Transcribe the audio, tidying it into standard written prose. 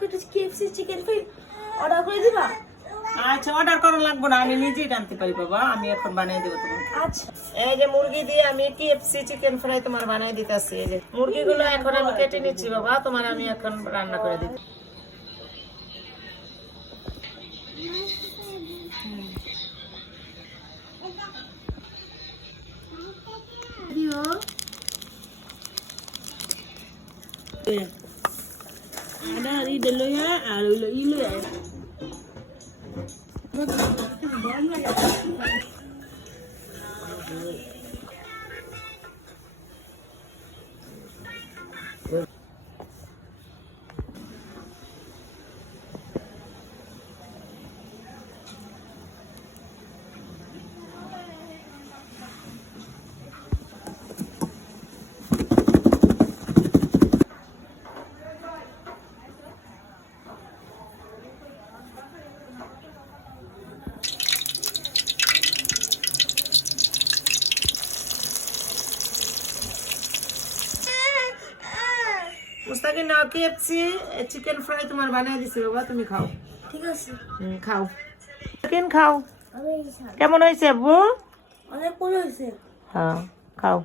আমাকে একটু KFC chicken fry order করে দিবা? আচ্ছা, অর্ডার করা লাগবে না, আমি নিজেই রাঁধতে পারি বাবা, আমি এখন বানিয়ে দেবো তোমাকে। আচ্ছা। এই যে মুরগি দিয়ে আমি কেএফসি চিকেন ফ্রাই তোমার বানিয়ে দিতেছি। এই যে মুরগিগুলো এখন আমি কেটে নিচ্ছি বাবা, তোমার আমি এখন রান্না করে দিচ্ছি। ada hari dulu ya, alu ilu ya. Mustakin নাও, কেএফসি চিকেন ফ্রাই তোমার বানিয়ে দিছি বাবা, তুমি খাও। ঠিক আছে। খাও চিকেন খাও। আমি কেমন হয়েছে আব্বু? অনেক ভালো হয়েছে। হ্যাঁ খাও।